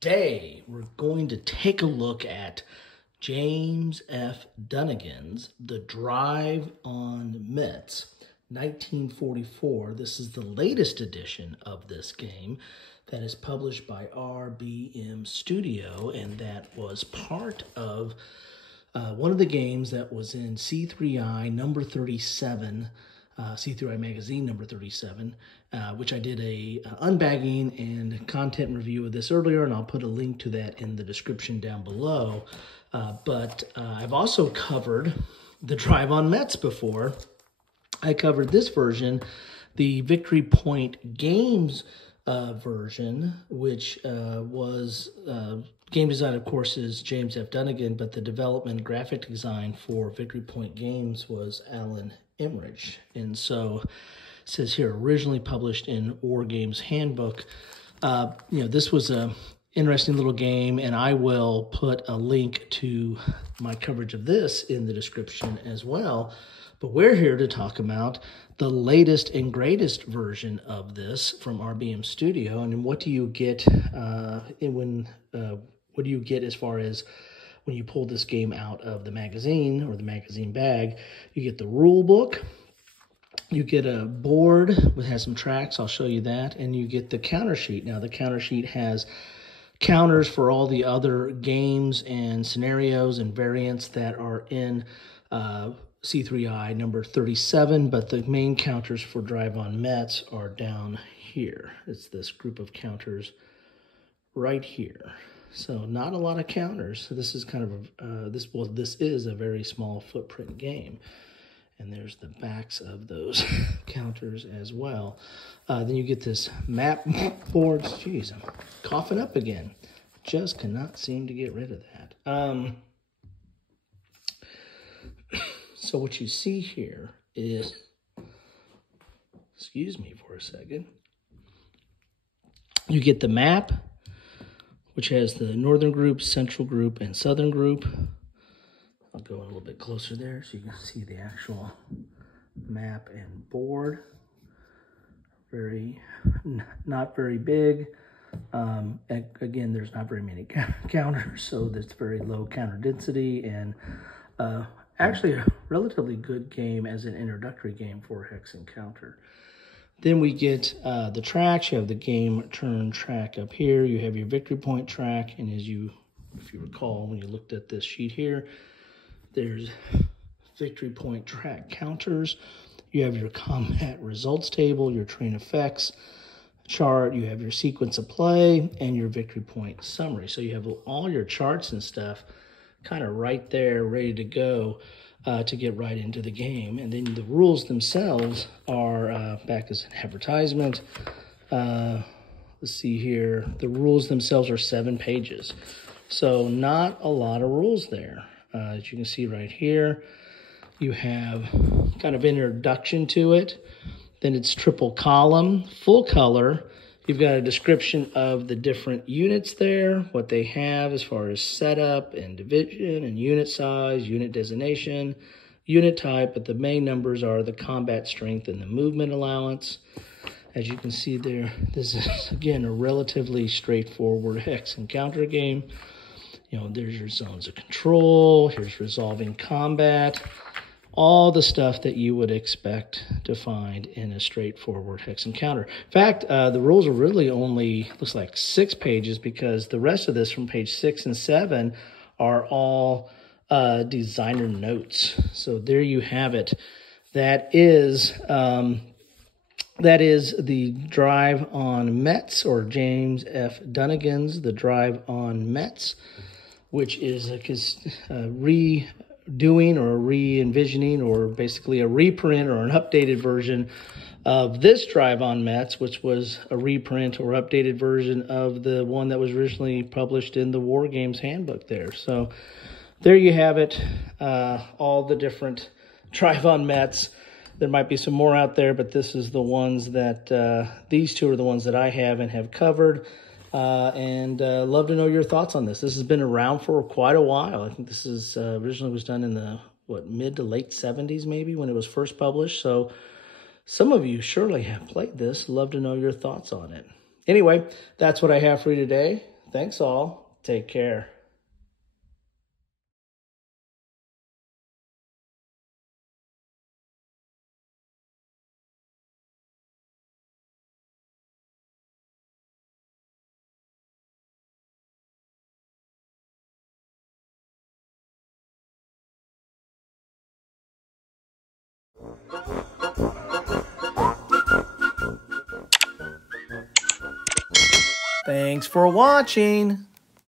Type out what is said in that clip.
Today, we're going to take a look at James F. Dunnigan's The Drive on Metz, 1944. This is the latest edition of this game that is published by RBM Studio, and that was part of one of the games that was in C3I number 37, C3I magazine number 37, which I did a unbagging and content review of this earlier, and I'll put a link to that in the description down below. But I've also covered The Drive on Metz before. I covered this version, the Victory Point Games version, which was game design, of course, is James F. Dunnigan, but the development and graphic design for Victory Point Games was Alan Emmerich. And so it says here, originally published in War Games Handbook. This was a interesting little game, and I will put a link to my coverage of this in the description as well. But we're here to talk about the latest and greatest version of this from RBM Studio. And what do you get what do you get as far as when you pull this game out of the magazine or the magazine bag? You get the rule book, you get a board that has some tracks, I'll show you that, and you get the counter sheet. Now the counter sheet has counters for all the other games and scenarios and variants that are in C3I number 37, but the main counters for Drive on Metz are down here. It's this group of counters right here. So not a lot of counters. So this is kind of this is a very small footprint game. And there's the backs of those counters as well. Then you get this map board. Jeez, I'm coughing up again. Just cannot seem to get rid of that. So what you see here is, excuse me for a second, you get the map, which has the northern group, central group, and southern group. I'll go a little bit closer there so you can see the actual map and board. Not very big. Again, there's not very many counters, so that's very low counter density, and actually a relatively good game as an introductory game for Hex and Counter. Then we get the tracks. You have the game turn track up here. You have your victory point track, and if you recall, when you looked at this sheet here, there's victory point track counters. You have your combat results table, your train effects chart, you have your sequence of play, and your victory point summary. So you have all your charts and stuff kind of right there, ready to go to get right into the game. And then the rules themselves are back as an advertisement. Let's see here. The rules themselves are 7 pages. So not a lot of rules there. As you can see right here, you have kind of introduction to it. Then it's triple column, full color. You've got a description of the different units there, what they have as far as setup and division and unit size, unit designation, unit type, but the main numbers are the combat strength and the movement allowance. As you can see there, this is, again, a relatively straightforward hex and counter game. There's your zones of control, here's resolving combat, all the stuff that you would expect to find in a straightforward hex and counter. In fact, the rules are really only, looks like 6 pages, because the rest of this from page 6 and 7 are all designer notes. So there you have it. That is the Drive on Metz, or James F. Dunnigan's The Drive on Metz, which is a redoing or a re-envisioning, or basically a reprint or an updated version of this Drive on Metz, which was a reprint or updated version of the one that was originally published in the War Games Handbook there. So there you have it, all the different Drive on Metz. There might be some more out there, but this is the ones that, these two are the ones that I have and have covered. And love to know your thoughts on this. This has been around for quite a while. I think this is originally was done in the mid to late 70s maybe, when it was first published. So some of you surely have played this. Love to know your thoughts on it. Anyway, that's what I have for you today. Thanks all. Take care. Thanks for watching.